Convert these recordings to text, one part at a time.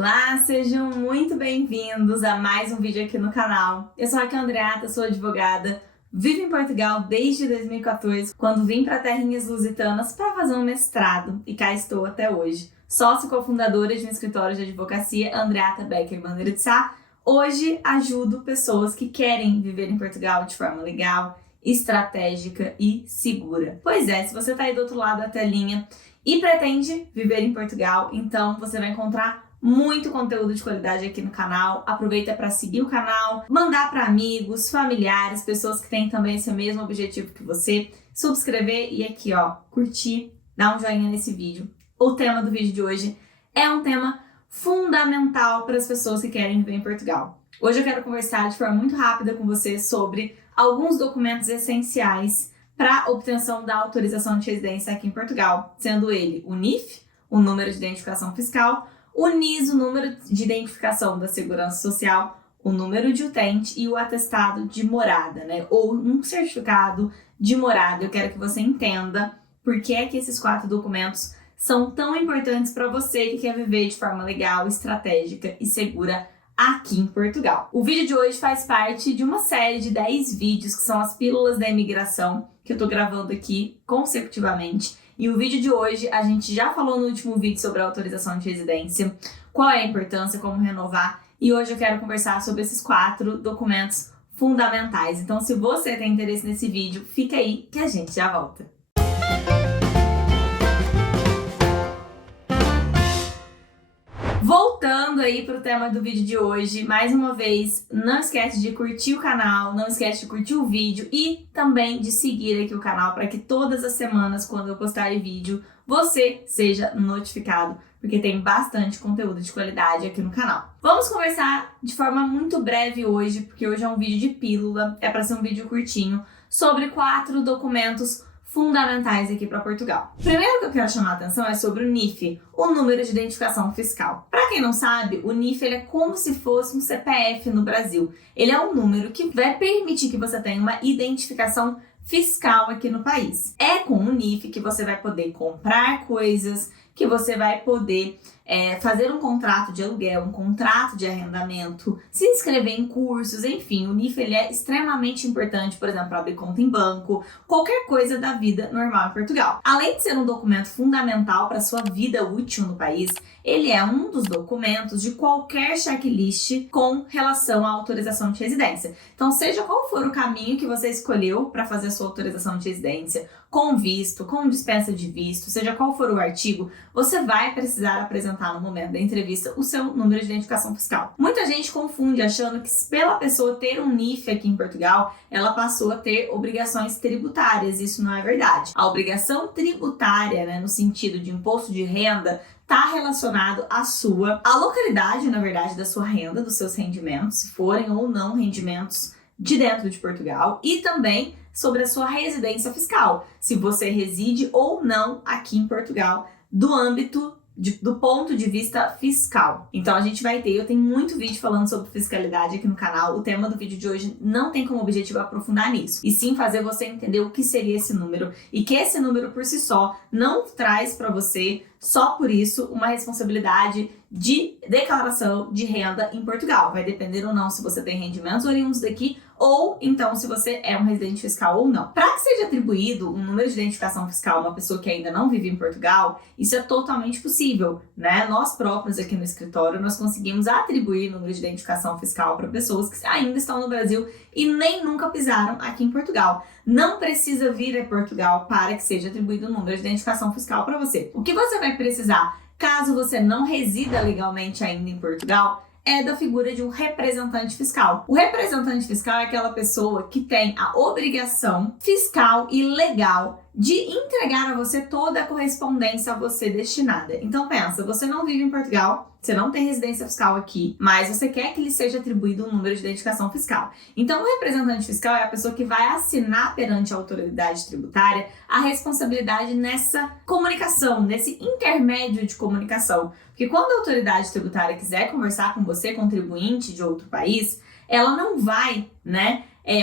Olá, sejam muito bem-vindos a mais um vídeo aqui no canal. Eu sou a Raquel Andreata, sou advogada, vivo em Portugal desde 2014, quando vim para terrinhas lusitanas para fazer um mestrado e cá estou até hoje. Sócio cofundadora de um escritório de advocacia, Andreata Becker Bandeira de Sá. Hoje ajudo pessoas que querem viver em Portugal de forma legal, estratégica e segura. Pois é, se você está aí do outro lado da telinha e pretende viver em Portugal, então você vai encontrar muito conteúdo de qualidade aqui no canal. Aproveita para seguir o canal, mandar para amigos, familiares, pessoas que têm também esse mesmo objetivo que você, subscrever e aqui ó, curtir, dar um joinha nesse vídeo. O tema do vídeo de hoje é um tema fundamental para as pessoas que querem viver em Portugal. Hoje eu quero conversar de forma muito rápida com você sobre alguns documentos essenciais para obtenção da autorização de residência aqui em Portugal, sendo ele o NIF, o número de identificação fiscal, o NIS, o número de identificação da Segurança Social, o número de utente e o atestado de morada, né? Ou um certificado de morada. Eu quero que você entenda por que é que esses 4 documentos são tão importantes para você que quer viver de forma legal, estratégica e segura aqui em Portugal. O vídeo de hoje faz parte de uma série de 10 vídeos que são as pílulas da imigração que eu tô gravando aqui consecutivamente. E o vídeo de hoje, a gente já falou no último vídeo sobre a autorização de residência, qual é a importância, como renovar, e hoje eu quero conversar sobre esses 4 documentos fundamentais. Então, se você tem interesse nesse vídeo, fica aí que a gente já volta. Voltando aí para o tema do vídeo de hoje, mais uma vez, não esquece de curtir o canal, não esquece de curtir o vídeo e também de seguir aqui o canal para que todas as semanas, quando eu postar vídeo, você seja notificado, porque tem bastante conteúdo de qualidade aqui no canal. Vamos conversar de forma muito breve hoje, porque hoje é um vídeo de pílula, é para ser um vídeo curtinho, sobre 4 documentos fundamentais aqui para Portugal. O primeiro que eu quero chamar a atenção é sobre o NIF, o número de identificação fiscal. Para quem não sabe, o NIF ele é como se fosse um CPF no Brasil. Ele é um número que vai permitir que você tenha uma identificação fiscal aqui no país. É com o NIF que você vai poder comprar coisas, que você vai poder fazer um contrato de aluguel, um contrato de arrendamento, se inscrever em cursos, enfim, o NIF ele é extremamente importante, por exemplo, para abrir conta em banco, qualquer coisa da vida normal em Portugal. Além de ser um documento fundamental para sua vida útil no país, ele é um dos documentos de qualquer checklist com relação à autorização de residência. Então, seja qual for o caminho que você escolheu para fazer a sua autorização de residência, com visto, com dispensa de visto, seja qual for o artigo, você vai precisar apresentar no momento da entrevista o seu número de identificação fiscal. Muita gente confunde achando que pela pessoa ter um NIF aqui em Portugal, ela passou a ter obrigações tributárias. Isso não é verdade. A obrigação tributária, né, no sentido de imposto de renda, está relacionado à localidade, na verdade, da sua renda, dos seus rendimentos, se forem ou não rendimentos de dentro de Portugal, e também sobre a sua residência fiscal, se você reside ou não aqui em Portugal, do âmbito do ponto de vista fiscal. Então a gente vai ter, eu tenho muito vídeo falando sobre fiscalidade aqui no canal. O tema do vídeo de hoje não tem como objetivo aprofundar nisso, e sim fazer você entender o que seria esse número, e que esse número por si só não traz para você, só por isso, uma responsabilidade de declaração de renda em Portugal. Vai depender ou não se você tem rendimentos oriundos daqui, ou então se você é um residente fiscal ou não. Para que seja atribuído um número de identificação fiscal a uma pessoa que ainda não vive em Portugal, isso é totalmente possível, né? Nós próprios aqui no escritório, nós conseguimos atribuir número de identificação fiscal para pessoas que ainda estão no Brasil e nem nunca pisaram aqui em Portugal. Não precisa vir a Portugal para que seja atribuído um número de identificação fiscal para você. O que você vai precisar, caso você não resida legalmente ainda em Portugal, é da figura de um representante fiscal. O representante fiscal é aquela pessoa que tem a obrigação fiscal e legal de entregar a você toda a correspondência a você destinada. Então pensa, você não vive em Portugal, você não tem residência fiscal aqui, mas você quer que lhe seja atribuído um número de identificação fiscal. Então o representante fiscal é a pessoa que vai assinar perante a autoridade tributária a responsabilidade nessa comunicação, nesse intermédio de comunicação. Porque quando a autoridade tributária quiser conversar com você, contribuinte de outro país, ela não vai,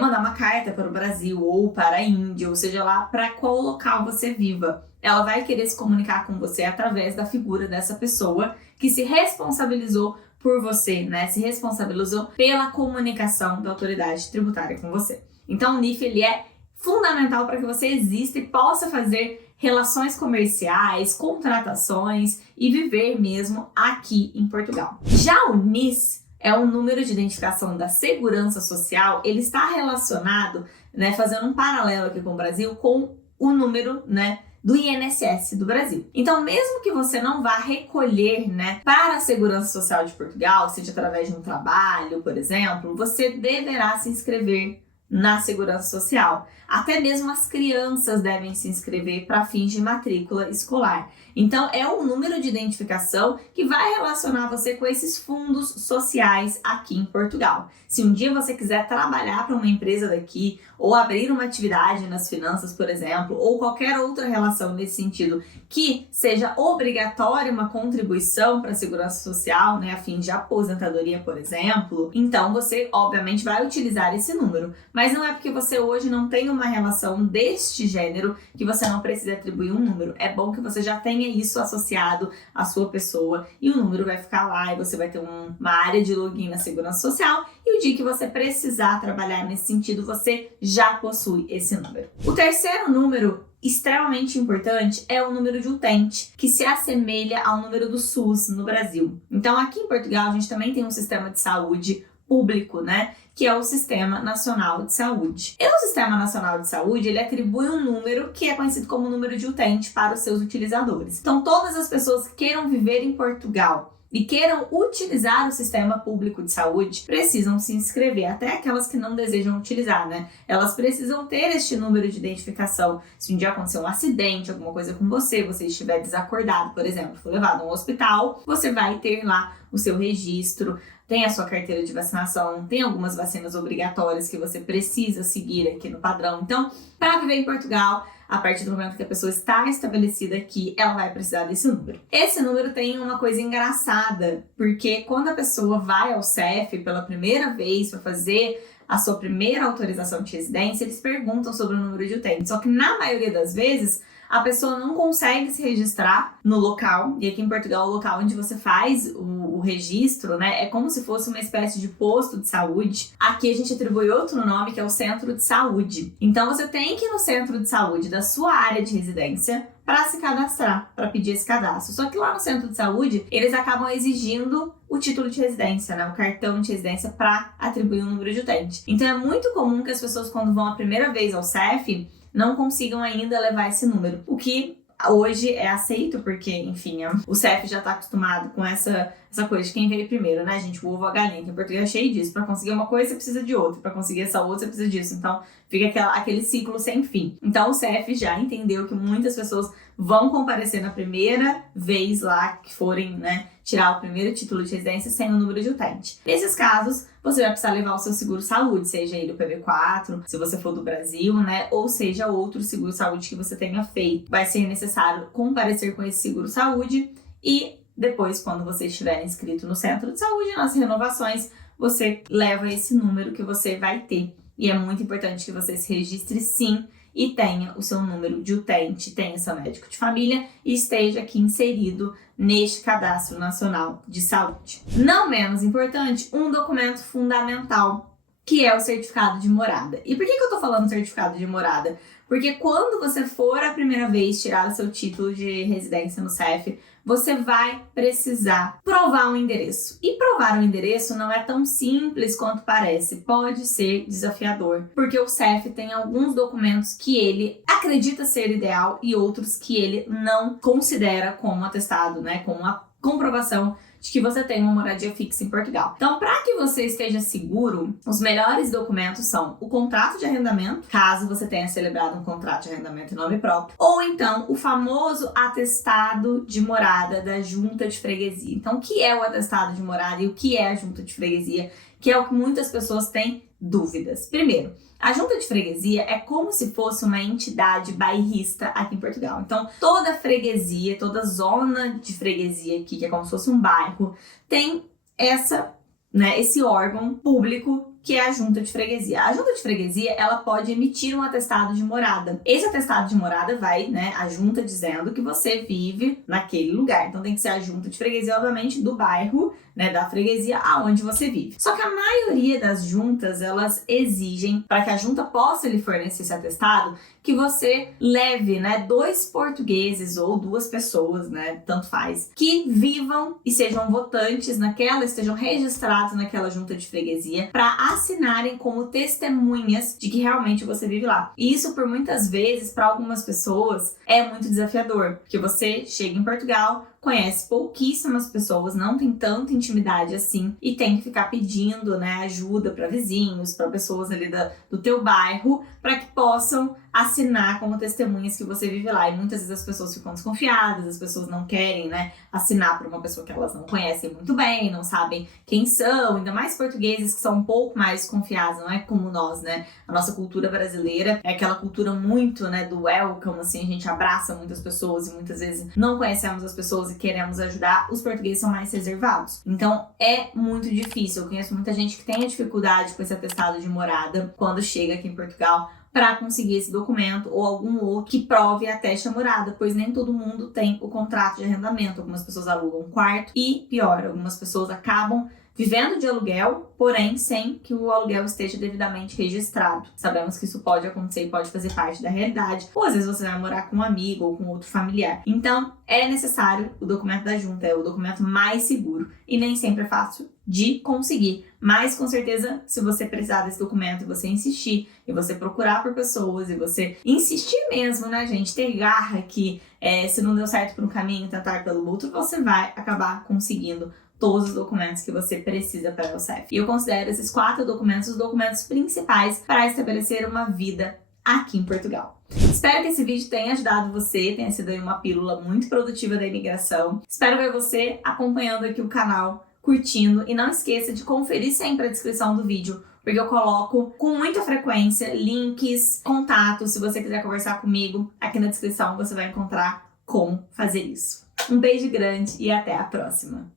mandar uma carta para o Brasil ou para a Índia, ou seja lá, para qual local você viva. Ela vai querer se comunicar com você através da figura dessa pessoa que se responsabilizou por você, né? Se responsabilizou pela comunicação da autoridade tributária com você. Então, o NIF ele é fundamental para que você exista e possa fazer relações comerciais, contratações e viver mesmo aqui em Portugal. Já o NIS é o número de identificação da Segurança Social, ele está relacionado, né, fazendo um paralelo aqui com o Brasil, com o número, né, do INSS do Brasil. Então, mesmo que você não vá recolher, né, para a Segurança Social de Portugal, seja através de um trabalho, por exemplo, você deverá se inscrever na Segurança Social. Até mesmo as crianças devem se inscrever para fins de matrícula escolar. Então, é um número de identificação que vai relacionar você com esses fundos sociais aqui em Portugal. Se um dia você quiser trabalhar para uma empresa daqui, ou abrir uma atividade nas finanças, por exemplo, ou qualquer outra relação nesse sentido, que seja obrigatória uma contribuição para a Segurança Social, né, a fim de aposentadoria, por exemplo, então você, obviamente, vai utilizar esse número. Mas não é porque você hoje não tem uma relação deste gênero que você não precisa atribuir um número. É bom que você já tenha isso associado à sua pessoa e o número vai ficar lá e você vai ter uma área de login na Segurança Social e o dia que você precisar trabalhar nesse sentido, você já possui esse número. O terceiro número extremamente importante é o número de utente, que se assemelha ao número do SUS no Brasil. Então, aqui em Portugal, a gente também tem um sistema de saúde público, né? Que é o Sistema Nacional de Saúde. E o Sistema Nacional de Saúde, ele atribui um número que é conhecido como número de utente para os seus utilizadores. Então, todas as pessoas que queiram viver em Portugal e queiram utilizar o sistema público de saúde, precisam se inscrever, até aquelas que não desejam utilizar, né? Elas precisam ter este número de identificação. Se um dia acontecer um acidente, alguma coisa com você estiver desacordado, por exemplo, for levado a um hospital, você vai ter lá o seu registro, tem a sua carteira de vacinação, tem algumas vacinas obrigatórias que você precisa seguir aqui no padrão. Então, para viver em Portugal, a partir do momento que a pessoa está estabelecida aqui, ela vai precisar desse número. Esse número tem uma coisa engraçada, porque quando a pessoa vai ao CEF pela primeira vez para fazer a sua primeira autorização de residência, eles perguntam sobre o número de utente. Só que na maioria das vezes, a pessoa não consegue se registrar no local, e aqui em Portugal o local onde você faz o registro, né, é como se fosse uma espécie de posto de saúde. Aqui a gente atribui outro nome, que é o centro de saúde. Então você tem que ir no centro de saúde da sua área de residência para se cadastrar, para pedir esse cadastro. Só que lá no centro de saúde, eles acabam exigindo o título de residência, né, o cartão de residência para atribuir um número de utente. Então é muito comum que as pessoas, quando vão a primeira vez ao CEF, não consigam ainda levar esse número, o que hoje é aceito, porque, enfim, o CEF já está acostumado com essa coisa de quem veio primeiro, né, gente? O ovo, a galinha, que em português é cheio disso. Para conseguir uma coisa, você precisa de outra. Para conseguir essa outra, você precisa disso. Então, fica aquele ciclo sem fim. Então, o CEF já entendeu que muitas pessoas vão comparecer na primeira vez lá que forem, né, tirar o primeiro título de residência sem o número de utente. Nesses casos, você vai precisar levar o seu seguro-saúde, seja ele o PV4, se você for do Brasil, né, ou seja outro seguro-saúde que você tenha feito. Vai ser necessário comparecer com esse seguro-saúde e depois, quando você estiver inscrito no centro de saúde, nas renovações, você leva esse número que você vai ter. E é muito importante que você se registre sim e tenha o seu número de utente, tenha seu médico de família e esteja aqui inserido neste Cadastro Nacional de Saúde. Não menos importante, um documento fundamental, que é o certificado de morada. E por que eu tô falando certificado de morada? Porque quando você for a primeira vez tirar o seu título de residência no CEF, você vai precisar provar um endereço. E provar um endereço não é tão simples quanto parece, pode ser desafiador, porque o CEF tem alguns documentos que ele acredita ser ideal e outros que ele não considera como atestado, né, como uma comprovação de que você tem uma moradia fixa em Portugal. Então, para que você esteja seguro, os melhores documentos são o contrato de arrendamento, caso você tenha celebrado um contrato de arrendamento em nome próprio, ou então o famoso atestado de morada da Junta de Freguesia. Então, o que é o atestado de morada e o que é a Junta de Freguesia, que é o que muitas pessoas têm dúvidas. Primeiro, a Junta de Freguesia é como se fosse uma entidade bairrista aqui em Portugal. Então, toda freguesia, toda zona de freguesia aqui, que é como se fosse um bairro, tem esse órgão público que é a junta de freguesia. A junta de freguesia, ela pode emitir um atestado de morada. Esse atestado de morada vai, né, a junta dizendo que você vive naquele lugar. Então tem que ser a junta de freguesia, obviamente, do bairro, né, da freguesia aonde você vive. Só que a maioria das juntas, elas exigem, para que a junta possa lhe fornecer esse atestado, que você leve, né, 2 portugueses ou 2 pessoas, né, tanto faz, que vivam e sejam votantes naquela, estejam registrados naquela junta de freguesia, para assinarem como testemunhas de que realmente você vive lá. E isso, por muitas vezes, para algumas pessoas, é muito desafiador, porque você chega em Portugal, conhece pouquíssimas pessoas, não tem tanta intimidade assim e tem que ficar pedindo, né, ajuda para vizinhos, para pessoas ali do teu bairro, para que possam assinar como testemunhas que você vive lá. E muitas vezes as pessoas ficam desconfiadas, as pessoas não querem, né, assinar para uma pessoa que elas não conhecem muito bem, não sabem quem são, ainda mais portugueses que são um pouco mais desconfiados, não é como nós, né? A nossa cultura brasileira é aquela cultura muito, né, do welcome, assim, a gente abraça muitas pessoas e muitas vezes não conhecemos as pessoas e queremos ajudar. Os portugueses são mais reservados. Então é muito difícil. Eu conheço muita gente que tem dificuldade com esse atestado de morada quando chega aqui em Portugal para conseguir esse documento ou algum outro que prove a ateste a morada, pois nem todo mundo tem o contrato de arrendamento. Algumas pessoas alugam um quarto e, pior, algumas pessoas acabam vivendo de aluguel, porém sem que o aluguel esteja devidamente registrado. Sabemos que isso pode acontecer e pode fazer parte da realidade. Ou às vezes você vai morar com um amigo ou com outro familiar. Então é necessário o documento da junta, é o documento mais seguro e nem sempre é fácil de conseguir. Mas com certeza, se você precisar desse documento e você insistir, e você procurar por pessoas, e você insistir mesmo, né, gente, ter garra que se não deu certo por um caminho, tentar pelo outro, você vai acabar conseguindo todos os documentos que você precisa para o CEF. E eu considero esses 4 documentos os documentos principais para estabelecer uma vida aqui em Portugal. Espero que esse vídeo tenha ajudado você, tenha sido aí uma pílula muito produtiva da imigração. Espero ver você acompanhando aqui o canal, curtindo, e não esqueça de conferir sempre a descrição do vídeo, porque eu coloco com muita frequência links, contatos. Se você quiser conversar comigo, aqui na descrição você vai encontrar como fazer isso. Um beijo grande e até a próxima!